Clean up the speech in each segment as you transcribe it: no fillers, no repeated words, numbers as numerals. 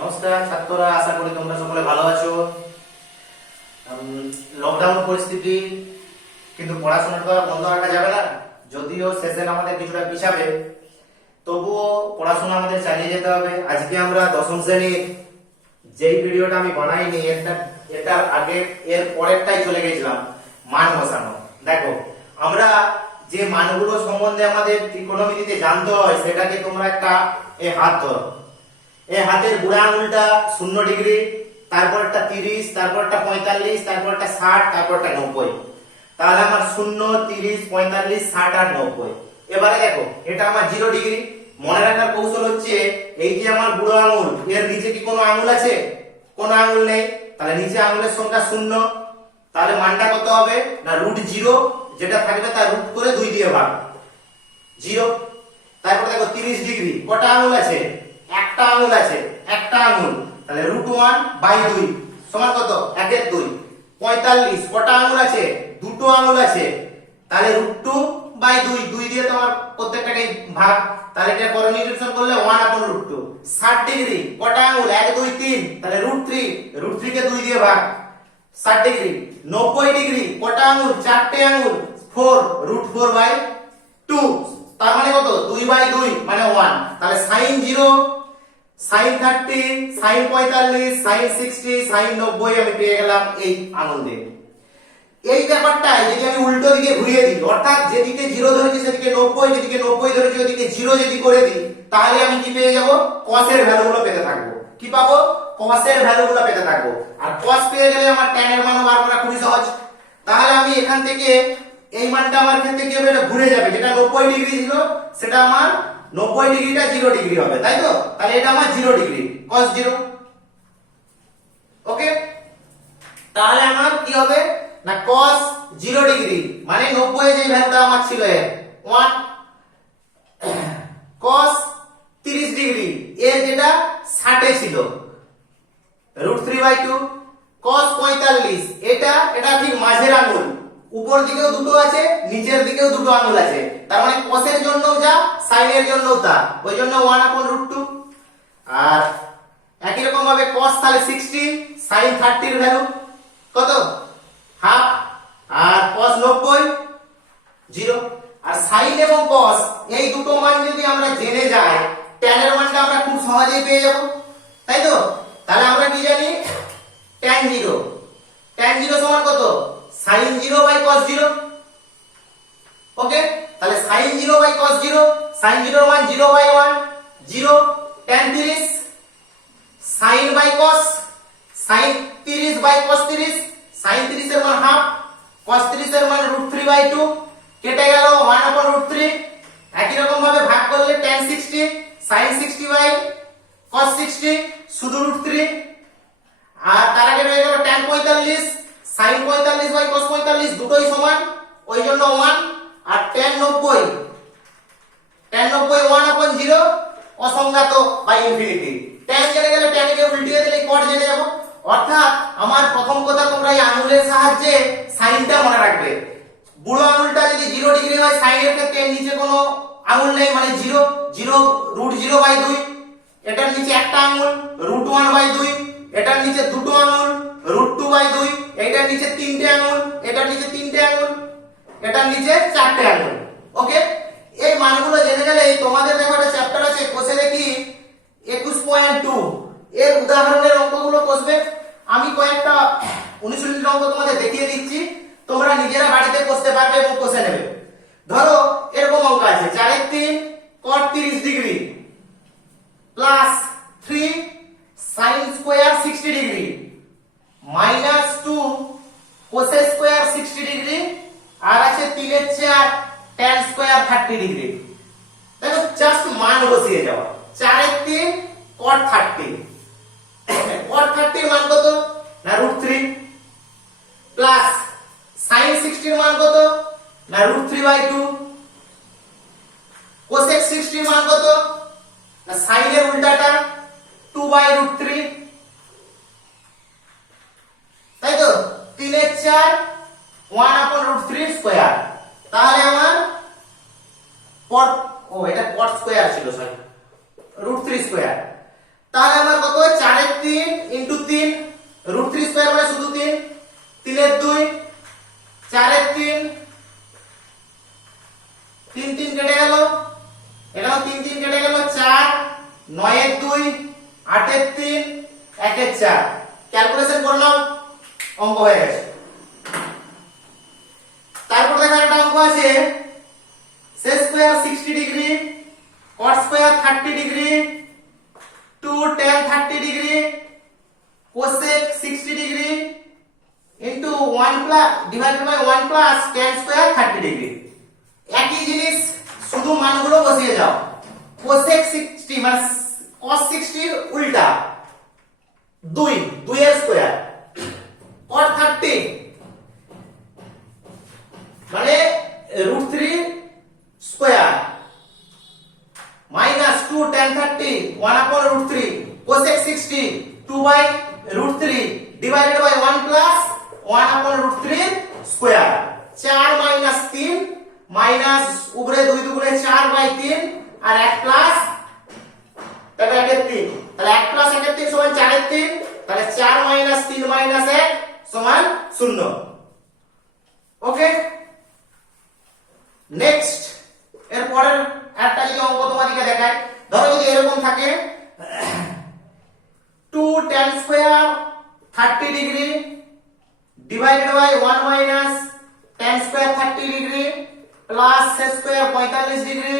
নমস্কার ছাত্ররা, আশা করি তোমরা সকলে ভালো আছো। লকডাউন পরিস্থিতি, কিন্তু পড়াশোনা তো আর বন্ধ রাখা যাবে না। যদিও সেশন আমাদের কিছুটা পিছাবে, তবুও পড়াশোনা আমাদের চালিয়ে যেতে হবে। আজকে আমরা দশম শ্রেণীর যেই ভিডিওটা আমি বানাইনি, এটার আগে এর পরেরটাই চলে গেছিলাম, মান বসানো। দেখো, আমরা যে মানগুলো সম্বন্ধে আমাদের ত্রিকোণমিতিতে জানতে হয়, সেটাকে তোমরা একটা এই হাত ধরো, এই হাতের বুড়া আঙুলটা 0 ডিগ্রি, তারপরটা 30, তারপরটা 45, তারপরটা 60, তারপরটা 90। তাহলে আমার 0, 30, 45, 60 আর 90। এবারে দেখো, এটা আমার 0 ডিগ্রি। মনে রাখার কৌশল হচ্ছে, এই যে আমার বুড়ো আঙুল, এর নিচে কি কোনো আঙুল আছে? কোনো আঙুল নেই। তাহলে নিচে আঙুলের সংখ্যা 0। তাহলে মানটা কত হবে না √0, যেটা থাকবে তার রুট করে 2 দিয়ে ভাগ, 0। তারপর দেখো 30 ডিগ্রি, কটা আঙুল আছে? একটা আঙুল আছে, একটা আঙুল। তাহলে √1/2 সমান কত? 1/2। 45, কটা আঙুল আছে? দুটো আঙুল আছে। তাহলে √2/2, 2 দিয়ে তোমার প্রত্যেকটাকে ভাগ। তাহলে এটা করণীয়করণ করলে 1/√2। 60 ডিগ্রি, কটা আঙুল? 1 2 3। তাহলে √3, √3 কে 2 দিয়ে ভাগ, 60 ডিগ্রি। 90 ডিগ্রি, কটা আঙুল? চারটে আঙুল, 4, √4/2। তার মানে কত? 2/2 মানে 1। তাহলে sin 0, sin 30, sin 45, sin 60, sin 90 আমি পেয়ে গেলাম এই আঙুল দিয়ে। এই ব্যাপারটা যদি আমি উল্টো দিকে ঘুরিয়ে দিই, অর্থাৎ যেদিকে 0 ধরেছি সেদিকে 90, যেদিকে 90 ধরেছি ওদিকে 0 যদি করে দিই, তাহলে আমি কি পেয়ে যাব? cos এর ভ্যালুগুলো পেতে থাকবো। কি পাবো? cos এর ভ্যালুগুলো পেতে থাকবো। আর cos পেয়ে গেলে আমার tan এর মানও বার করা খুবই সহজ। তাহলে আমি এখান থেকে এই মানটা আমার ক্ষেত্রে কি হবে? এটা ঘুরে যাবে। যেটা 90 ডিগ্রি ছিল সেটা আমার 90 ডিগ্রিটা 0 ডিগ্রি হবে, তাই তো? তাহলে এটা আমার 0 ডিগ্রি, cos 0। ওকে, তাহলে আমার কি হবে না cos 0 ডিগ্রি মানে 90 এ যে ভ্যালুটা আমার ছিল 1, cos 30 ডিগ্রি এর যেটা 60 এ ছিল √3/2, cos 45 এটা ঠিক মাঝের আঙুল, উপর দিকেও দুটো আছে, নিচের দিকেও দুটো আঙুল আছে। তার মানে cos এর জন্যও যা, sin এর জন্যও তা, ওই জন্য 1/√2। আর একই রকম ভাবে cos তাহলে 60, sin 30 এর ভ্যালু কত? হাফ। আর cos 90 0। আর sin এবং cos এই দুটো মান যদি আমরা জেনে যাই, tan এর মানটা আমরা খুব সহজেই পেয়ে যাব, তাই তো? তাহলে আমরা কি জানি? tan 0 সমান কত? sin 0/cos 0। ওকে, তাহলে sin 0/cos 0, sin 0 এর মান 0/1, 0। tan 30 sin/cos, sin 30/cos 30, sin 30 এর মান হাফ, cos 30 এর মান √3/2, কেটে গেল 1/√3। একই রকম ভাবে ভাগ করলে tan 60, sin 60/cos 60 শুধু √3। আর তার আগে রয়ে গেল tan 45, sin 45/cos 45 দুটোই সমান, ওই জন্য 1। আর tan 90 1/0 অসংজ্ঞাত বাই ইনফিনিটি। tan জেনে গেলে tan কে উল্টিয়ে দিলে cot জেনে যাব। অর্থাৎ আমার প্রথম কথা, তোমরা এই আঙুলের সাহায্যে সাইনটা মনে রাখবে। বুড়ো আঙুলটা যদি 0 ডিগ্রি হয়, সাইন এর ক্ষেত্রে নিচে কোনো আঙুল নেই, মানে 0 √0/2। এটার নিচে একটা আঙুল √1/2, এটার নিচে দুটো আঙুল √2/2, এটার নিচে তিনটে আঙুল, এটার নিচে তিনটে আঙুল, এটার নিচে চারটে আঙুল। ওকে, এই মানগুলো জেনে গেলে তোমাদের দেখো একটা চ্যাপ্টার আছে কোষে দেখি 21.2, এর উদাহরণের অঙ্কগুলো কষবে। আমি কয়েকটা অনুশীলনীর অঙ্ক তোমাদের দেখিয়ে দিচ্ছি, তোমরা নিজেরা বাড়িতে কষতে পারবে এবং কষে নেবে। ধরো এরকম অঙ্ক আছে, 4/3 cot 30 degree plus 3 sin square 60 degree minus 2 cos square 60 degree, আর আছে 3/4 tan স্কয়ার 30 ডিগ্রি। দেখো, জাস্ট মান বসিয়ে যাওয়া। 4/3 cot 30, cot 30 এর মান কত? না √3, প্লাস sin 60 এর মান কত? না √3/2, cos 60 এর মান কত? না sin এর উল্টাটা 2/√3, তাই তো? 3/4 1/√3 স্কয়ার। তাহলে আমার এটা cot স্কয়ার ছিল, সরি √3 স্কয়ার। তাহলে আমার কত হয়? 4 2 8 এর 3 1 এর 4 ক্যালকুলেশন করে নাও অঙ্ক হয়ে গেছে। তারপর দেখো একটা অঙ্ক আছে sec square 60 degree cot square 30 degree 2 tan 30 degree cosec 60 degree into 1 plus divided by 1 plus tan square 30 degree. একই জিনিস শুধু মানগুলো বসিয়ে যাও। cosec 60 মানে cos 60 এর উল্টা 2 এর স্কয়ার, cot 30 মানে √3 square minus 2 tan 30 1 upon √3 cosec 60 2 by √3 divided by 1 plus 1 upon √3 square 4 minus 3 minus উপরে 2 দুগুণে 4 বাই 3 আর 1 প্লাস তাহলে 1 এর 3 তাহলে 1 প্লাস 1 এর 3 সমান 4 এর 3 তাহলে 4 মাইনাস 3 মাইনাস 1 সমান 0। ওকে নেক্সট এর পরের একটা যদি অঙ্ক তোমাদেরকে দেখাই, ধরো যদি এরকম থাকে 2 tan square 30 degree divided by 1 minus tan square 30 degree plus sec square 45 degree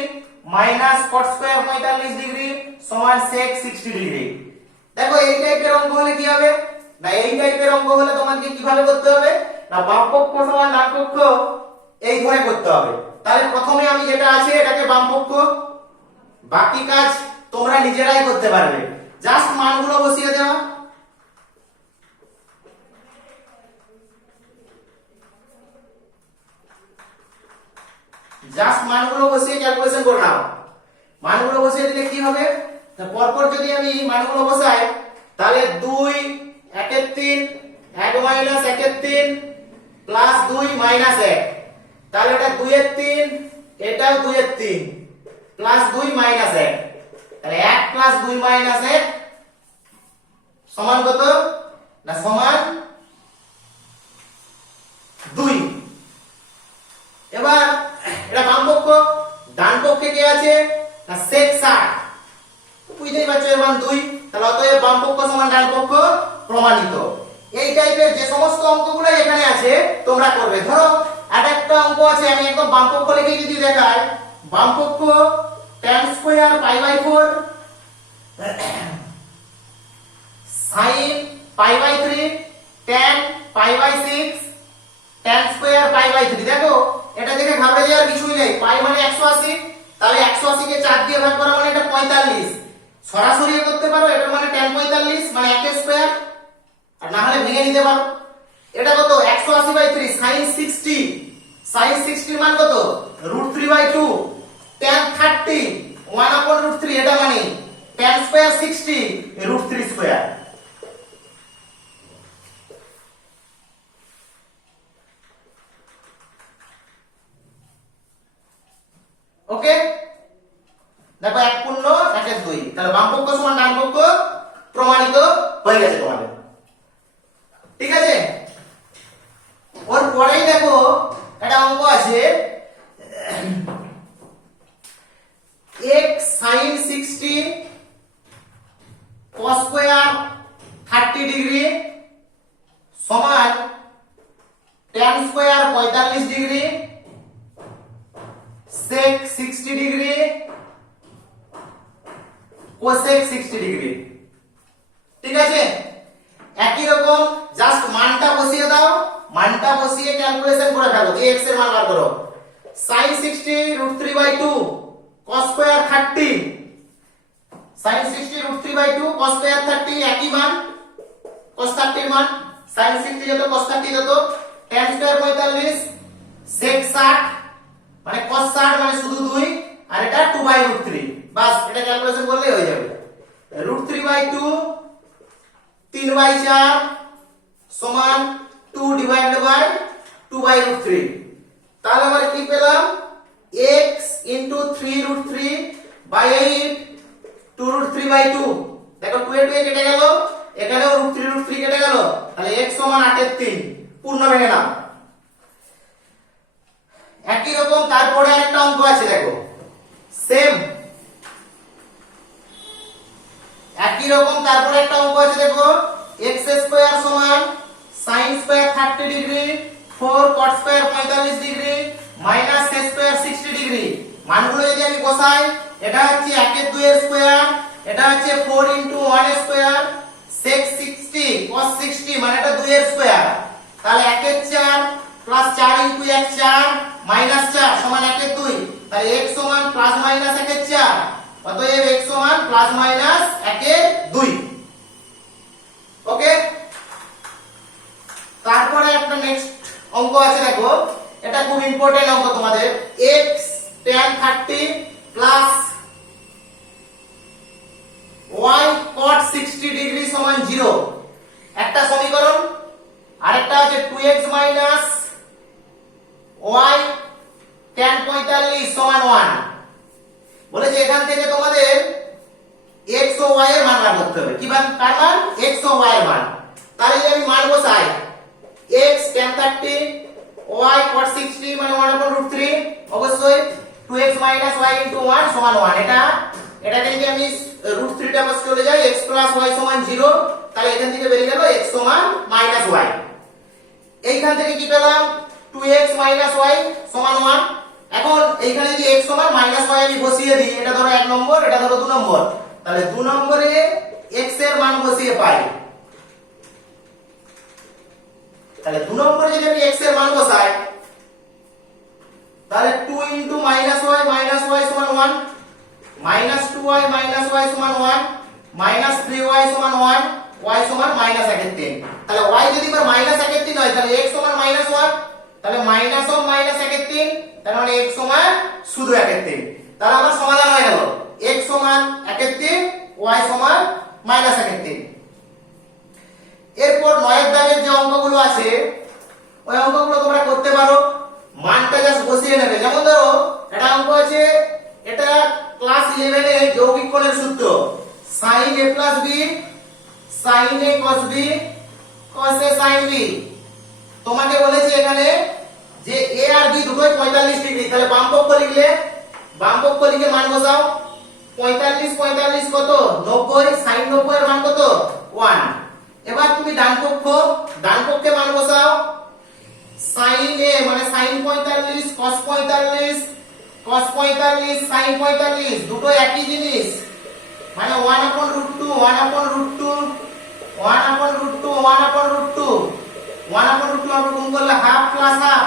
minus cot square 45 degree সমান sec 60 ডিগ্রি। দেখো এই টাইপের অঙ্ক হলে কি হবে না, এই টাইপের অঙ্ক হলে তোমাদেরকে কিভাবে করতে হবে না, বাম পক্ষ সমান ডান পক্ষ এই ধরে করতে হবে। তাহলে প্রথমে আমি যেটা আছে এটাকে বাম পক্ষ, বাকি কাজ তোমরা নিজেরাই করতে পারবে। জাস্ট মানগুলো বসিয়ে দেওয়া, জাস্ট মানগুলো বসিয়ে ক্যালকুলেশন করে নাও। মানগুলো বসিয়ে দিলে কি হবে, পরপর যদি আমি মানগুলো বসাই তাহলে 2 1 এর 3 1 মাইনাস 1 এর 3 প্লাস 2 মাইনাস 1 তাহলে এটা 2 এর 3 এটাও 2 এর 3 প্লাস 2 মাইনাস 1 তাহলে 1 প্লাস 2 মাইনাস 1 সমান কত না সমান 2। এবার এটা বাম পক্ষ, ডান পক্ষে কি আছে না sec 60 বুঝতেই পারছো এর মান 2, তাহলে অতএব বাম পক্ষ সমান ডান পক্ষ প্রমাণিত। এই টাইপের যে সমস্ত অঙ্কগুলো এখানে আছে তোমরা করবে। ধরো আরেকটা অঙ্ক আছে, আমি একদম বাম পক্ষ লিখে যদি দেখাই, বাম পক্ষ tan square pi by 4 sin pi by 3 tan pi by 6 tan square pi by 3। দেখো এটা দেখে ঘাবড়ে যাওয়ার কিছুই নেই, পাই মানে 180, তাহলে 180 কে 4 দিয়ে ভাগ করা মানে এটা 45, সরাসরি করতে পারো, এটা মানে tan 45 মানে 1 স্কয়ার, আর না হলে ভেঙে নিতে পারো। এটা কত 180 বাই 3 sin 60, sin 60 মান কত √3 বাই 2 tan 30 1 upon √3 এটা মানে tan স্কয়ার 60 √3 স্কয়ার। ওকে দেখো 1 পূর্ণ 1 এর 2, তাহলে বাম পক্ষ সমান ডান পক্ষ প্রমাণিত হয়ে গেছে তোমাদের। ঠিক আছে, ওর পরেই দেখো একটা অঙ্ক আছে x sin 60 cos square 30 degree সমান tan square 45 degree sec 60 degree cosec 60 degree. ঠিক আছে, একই রকম জাস্ট মানটা বসিয়ে দাও, মানটা বসিয়ে ক্যালকুলেশন করে ফেলো, যে x এর মান বার করো। sin 60 √3 by 2 cos square 30 sin 60 √3 by 2 cos square 30 একই মান, cos 30 এর মান sin 60 যত cos 30 তত, tan স্কয়ার 45 sec 60 মানে cos 60 মানে শুধু 2 আর এটা 2 বাই √3, বাস এটা ক্যালকুলেশন করলেই হয়ে যাবে। √3 বাই 2 3 বাই 4 সমান 2 ডিভাইডেড বাই 2 বাই √3, তাহলে আমরা কি পেলাম x ইনটু 3 √3 বাই 8 2 √3 বাই 2। দেখো 2 এ 2 এ কেটে গেল, এখানেও √3 কেটে গেল, তাহলে x সমান 8 এর 3 পূর্ণ ভেঙে নাও। একই রকম তারপরে আরেকটা অঙ্ক আছে, দেখো সেম একই রকম তারপরে একটা অঙ্ক আছে দেখো, x স্কয়ার সমান sin square 30 degree 4 cot square 45 degree minus sec square 60 degree. মানগুলো যদি আমি বসাই, এটা হচ্ছে 1 এর 2 এর স্কয়ার, এটা হচ্ছে 4 1 এর স্কয়ার, sec 60 cos 60 মানে এটা 2 এর স্কয়ার, তাহলে 1 এর 4 প্লাস 4 1 4 মাইনাস 4 সমান 1 এর 2, তাহলে x সমান প্লাস মাইনাস 1 এর 4, অতএব x সমান প্লাস মাইনাস 1 এর 2। ওকে, তারপরে একটা নেক্সট অঙ্ক আছে দেখো, এটা খুব ইম্পর্টেন্ট অঙ্ক তোমাদের, x tan 30 plus y cot 60 degree সমান 0 একটা সমীকরণ, আরেকটা আছে 2x মাইনাস y tan 45 সমান 1। বলেছে এখান থেকে তোমাদের x ও y এর মান বার করতে হবে। কি মান? কার মান? x ও y এর মান। তাহলে যদি আমি মান বসাই, x tan 30 y cot 60 মানে 1/√3, অবশ্যই 2x y 1 সমান 1। এটাকে যদি আমি √3 টা পাশে চলে যাই, x y সমান 0, তাহলে এখান থেকে বেরিয়ে গেল x সমান -y। এইখান থেকে কি পেলাম? 2x y সমান 1। এখন এইখানে যদি x সমান -y আমি বসিয়ে দিই, এটা ধরো 1 নম্বর, এটা ধরো 2 নম্বর, তাহলে 2 নম্বরে x এর মান বসিয়ে পাই, তাহলে 2 নম্বরে যদি আমি x এর মান বসাই, তাহলে 2 y সমান 1, -2y y সমান 1, -3y সমান 1, y সমান -1/3। তাহলে y যদি এবার -1/3 হয়, তাহলে x সমান -1, তাহলে -1/3, তার মানে x সমান শুধু 1/3। তাহলে আমার সমাধান হয়ে গেল, x সমান 1/3, y সমান -1/3। এরপর 9 এর দাগের যে অঙ্কগুলো আছে, ওই অঙ্কগুলো তোমরা করতে পারো, মানটা জাস্ট বসিয়ে নেবে। যেমন ধরো একটা অঙ্ক আছে, এটা ক্লাস 11 এ যৌগিক কোণের সূত্র, sin a + b sin a cos b cos a sin b। তোমাকে বলেছে এখানে যে a আর b দুটোই 45 ডিগ্রি, তাহলে বাম পক্ষ লিখে মান বসাও। 45 কত? 90, sin 90 এর মান কত? 1। এবার তুমি ডান পক্ষে মান বসাও। sin a মানে sin 45 cos 45 cos 45 sin 45 দুটো একই জিনিস, মানে 1/√2 1/√2 1/√2 1/√2 1/√2 আমরা গুণ করলে হাফ প্লাস হাফ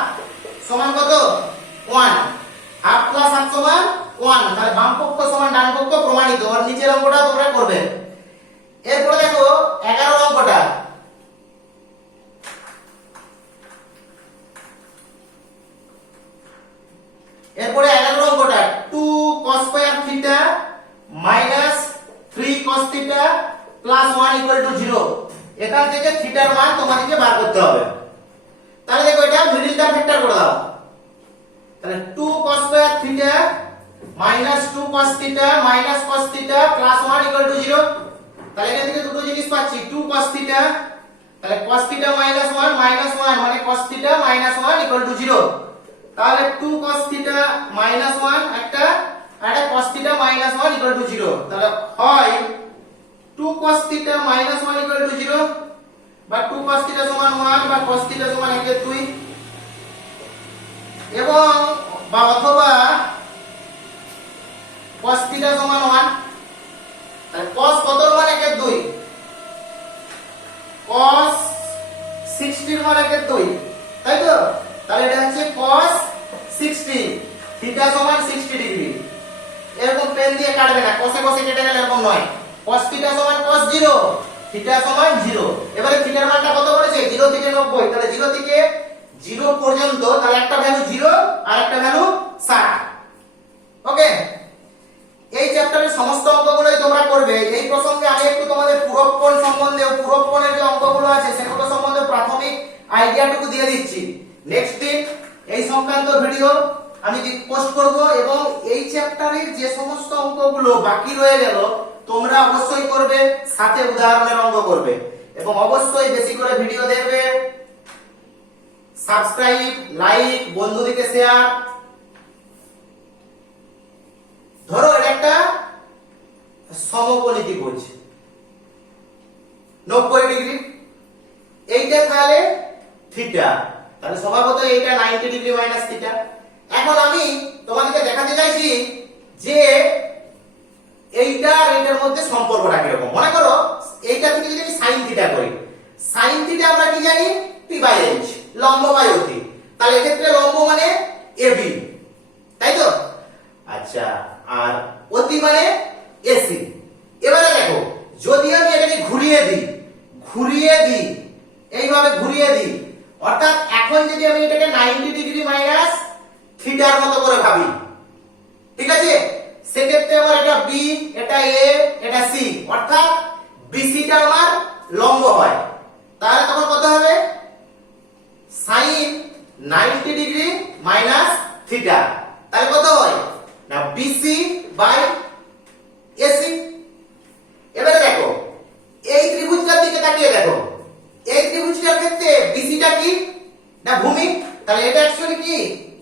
সমান কত? 1। হাফ প্লাস হাফ সমান 1, তাহলে বাম পক্ষ সমান ডান পক্ষ প্রমাণিত। আর নিচের অঙ্কটা তোমরা করবে। এরপর দেখো 11 অঙ্কটা, এরপরে 11 অঙ্কটা 2 cos square theta minus 3 cos theta plus 1 = 0। এখান থেকে থিটার মান তোমাদেরকে বার করতে হবে। তাহলে দেখো এটা মিডল টার্ম ফ্যাক্টর করে দাও। তাহলে 2 cos square theta minus 2 cos theta minus cos theta plus 1 = 0। তাহলে এখান থেকে দুটো জিনিস পাচ্ছি, 2 cos থিটা, তাহলে cos থিটা -1 -1 মানে cos থিটা -1 = 0। তাহলে 2 cos থিটা -1 একটা, আর একটা cos থিটা -1 = 0। তাহলে হয় 2 cos থিটা -1 = 0 বা 2 cos থিটা সমান 1 বা cos থিটা সমান 1/2, এবং বা অথবা cos থিটা সমান 1। তাহলে cos কত এর মান 1/2, cos 60 এর মান 1/2, তাই তো? তাহলে এটা হচ্ছে cos 60, থিটা সমান 60 ডিগ্রি। এরকম পেন দিয়ে কাটবে না, cos এ কেটে গেলে এরকম নয়। cos থিটা সমান cos 0, থিটা সমান 0। এবারে থিটার মানটা কত বলেছে? 0 থেকে 90, তাহলে 0 থেকে 0 পর্যন্ত, তাহলে একটা ভ্যালু 0 আর একটা ভ্যালু 60। ওকে, এই চ্যাপ্টারের সমস্ত অঙ্কগুলোই তোমরা করবে। এই প্রসঙ্গে আমি একটু তোমাদের পূরক কোণ সম্বন্ধে, পূরক কোণের যে অঙ্কগুলো আছে সেগুলো সম্বন্ধে প্রাথমিক আইডিয়াটুকু দিয়ে দিচ্ছি। নেক্সট দিন এই সংক্রান্ত ভিডিও আমি পোস্ট করব, এবং এই চ্যাপ্টারের যে সমস্ত অঙ্কগুলো বাকি রয়ে গেল তোমরা অবশ্যই করবে, সাথে উদাহরণের অঙ্ক করবে, এবং অবশ্যই বেশি করে ভিডিও দেখবে, সাবস্ক্রাইব, লাইক, বন্ধুদেরকে শেয়ার। ধরো এটা একটা সমকোণী ত্রিভুজ, থিটা। তাহলে স্বভাবত এইটা 90 ডিগ্রি মাইনাস থিটা। এখন আমি তোমাদেরকে দেখাতে চাইছি যে এইটা আর এইটার মধ্যে সম্পর্কটা কিরকম। মনে করো এইটা থেকে যদি আমি সাইন থিটা করি, সাইন থিটা আমরা কি জানি পি বাই এইচ, লম্ব বাই অতি। তাহলে এক্ষেত্রে লম্ব মানে এবি, তাই তো? আচ্ছা, আর অতি মানে এসি। এবারে দেখো যদি আমি এটাকে ঘুরিয়ে দিই এইভাবে ঘুরিয়ে দিই, অর্থাৎ এখন যদি আমি এটাকে 90 ডিগ্রি মাইনাস থিটার মতো করে ভাবি, ঠিক আছে, সেক্ষেত্রে আমার এটা বি, এটা এ, এটা সি, অর্থাৎ বিসিটা আমার লম্ব হয়। তাহলে তখন কত হবে? Sine 90 degree minus theta. তাহলে কত হয় না বিসি বাই এসি। এবারে দেখো এই ত্রিভুজটার দিকে তাকিয়ে দেখো, এই ত্রিভুজটার ক্ষেত্রে বিসিটা কি না ভূমি। তাহলে এটা অ্যাকচুয়ালি কি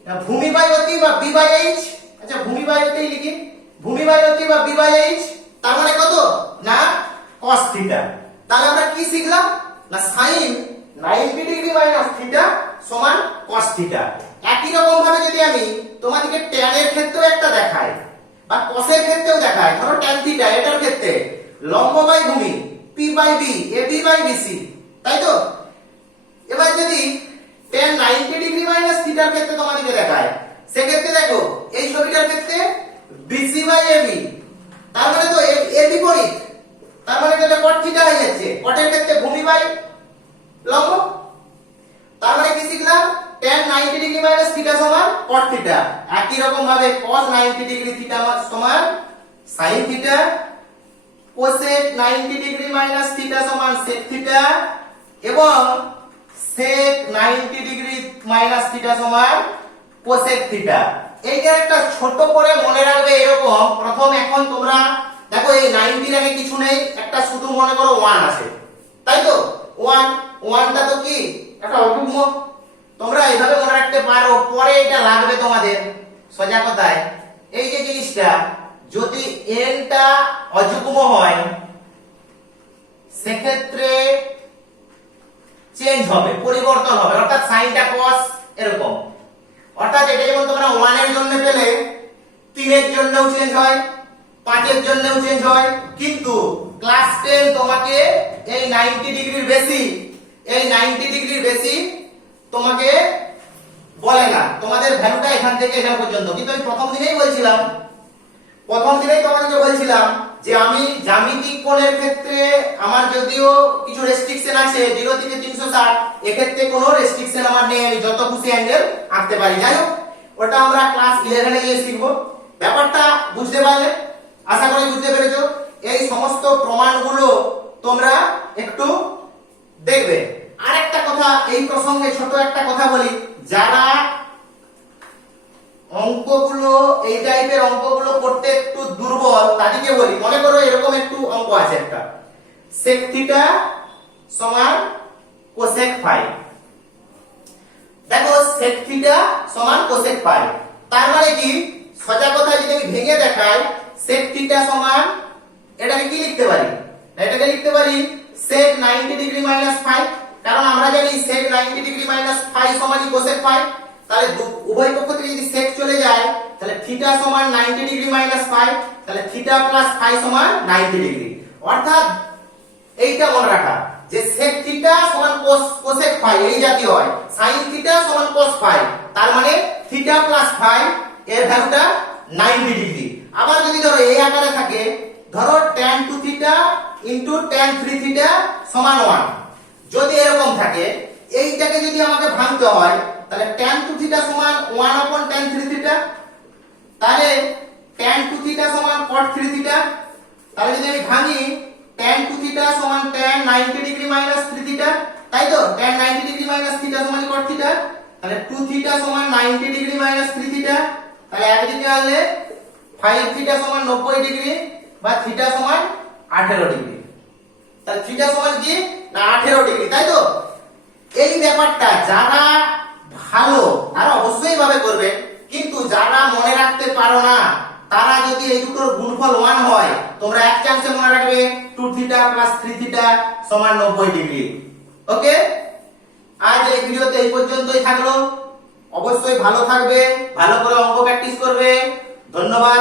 না ভূমি বাই অতি বা বি বাই এইচ। আচ্ছা ভূমি বাই অতি লিখি, ভূমি বাই অতি বা বি বাই এইচ। তার মানে কত না cos থিটা। তাহলে আমরা কি শিখলাম না sin 90 ডিগ্রি মাইনাস থিটা সমান cos থিটা। একই রকম ভাবে যদি আমি তোমাদেরকে tan এর ক্ষেত্রেও একটা দেখাই বা cos এর ক্ষেত্রেও দেখাই, ধরো tan থিটা, এটার ক্ষেত্রে লম্ব বাই ভূমি p by b, ab by bc, তাই তো? এবার যদি tan 90 ডিগ্রি মাইনাস থিটার ক্ষেত্রে তোমাদেরকে দেখায়, সেক্ষেত্রে দেখো এই ছবিটার ক্ষেত্রে bc বাই ab, তার মানে তো এর বিপরীত, তার মানে এটা cot থিটা হয়ে যাচ্ছে। cot এর ক্ষেত্রে ভূমি বাই লম্ব, তার মানে কি শিখলাম tan 90 ডিগ্রি মাইনাস থিটা সমান cot থিটা। একই রকম ভাবে cos 90 ডিগ্রি থিটা সমান sin theta, cosec 90 degree minus theta সমান sec থিটা, এবং sec 90 ডিগ্রি মাইনাস থিটা সমান cosec থিটা। এইটা একটা ছোট করে মনে রাখবে এরকম। প্রথম এখন তোমরা দেখো এই 90 এর আগে কিছু নেই, একটা শুধু মনে করো 1 আছে, তাই তো? 1টা তো কি একটা অযুগ্ম, তোমরা এইভাবে মনে রাখতে পারো, পরে এটা লাগবে তোমাদের সোজা কথায়। এই যে জিনিসটা যদি n টা অযুগ্ম হয় সেক্ষেত্রে চেঞ্জ হবে, পরিবর্তন হবে, অর্থাৎ সাইনটা cos এরকম। অর্থাৎ এটা যেমন তোমরা 1 এর জন্য পেলে 3 এর জন্যও চেঞ্জ হয়, 5 এর জন্যও চেঞ্জ হয়, কিন্তু ক্লাস 10 তোমাকে এই 90 ডিগ্রির বেশি, এই 90 ডিগ্রির বেশি তোমাকে বলে না, তোমাদের ভ্যালুটা এখান থেকে এখান পর্যন্ত। কিন্তু আমি প্রথম দিনেই তোমাদেরকে বলছিলাম যে আমি জ্যামিতিক কোণের ক্ষেত্রে আমার যদিও কিছু রেস্ট্রিকশন আছে 0 থেকে 360, এক্ষেত্রে কোনো রেস্ট্রিকশন আমার নেই, আমি যত খুশি অ্যাঙ্গেল আঁকতে পারি। যাই হোক ওটা আমরা ক্লাস 11 এ গিয়ে শিখব। ব্যাপারটা বুঝতে পারলে? আশা করি বুঝতে পেরেছো। এই সমস্ত প্রমাণগুলো তোমরা একটু দেখবে। আরেকটা কথা এই প্রসঙ্গে ছোট একটা কথা বলি, যারা অঙ্কগুলো এই টাইপের অঙ্কগুলো করতে একটু দুর্বল তাদেরকে বলি, মনে করো এরকম একটু অঙ্ক আছে একটা, sec থিটা সমান cosec ফাই। দেখো sec থিটা সমান cosec ফাই, তার মানে কি সোজা কথা যদি আমি ভেঙে দেখাই, sec থিটা সমান এটাকে কি লিখতে পারি, এটাকে লিখতে পারি sec 90 ডিগ্রি মাইনাস ফাই, কারণ আমরা জানি sec 90 ডিগ্রি মাইনাস ফাই সমানই cosec ফাই। তাহলে উভয় পক্ষ থেকে যদি sec চলে যায় তাহলে থিটা সমান 90 ডিগ্রি মাইনাস ফাই, তাহলে থিটা প্লাস ফাই সমান 90 ডিগ্রি। অর্থাৎ এইটা মনে রাখা যে sec থিটা সমান cosec ফাই এই জাতীয় হয়, sin থিটা সমান cos ফাই, তার মানে থিটা প্লাস ফাই এর ভ্যালুটা 90 ডিগ্রি। আবার যদি ধরো এই আকারে থাকে, ধরো tan 2 theta into tan 3 theta সমান 1, যদি এরকম থাকে, এইটাকে যদি আমাকে ভাঙতে হয় তাহলে tan 2 থিটা সমান 1 upon tan 3 থিটা, তাহলে tan 2 থিটা সমান cot 3 থিটা। তাহলে যদি আমি ভাঙি tan 2 থিটা সমান tan 90 ডিগ্রি মাইনাস 3 থিটা, তাই তো? tan 90 ডিগ্রি মাইনাস থিটা সমান cot থিটা, তাহলে 2 থিটা সমান 90 ডিগ্রি মাইনাস 3 থিটা, তাহলে একদিকে আনলে 5 থিটা সমান 90 ডিগ্রি বা থিটা সমান 18 ডিগ্রি। তাহলে থিটা সমান কি না 18 ডিগ্রি, তাই তো? এই ব্যাপারটা যারা ভালো তারা অবশ্যই ভাবে করবে, কিন্তু যারা মনে রাখতে পারো না তারা যদি এই দুটোর গুণফল 1 হয়, তোমরা এক চান্সে মনে রাখবে 2 থিটা প্লাস 3 থিটা সমান 90 ডিগ্রি। ওকে, আজ এই ভিডিওতে এই পর্যন্তই থাকলো। অবশ্যই ভালো থাকবে, ভালো করে অঙ্ক প্র্যাকটিস করবে। ধন্যবাদ।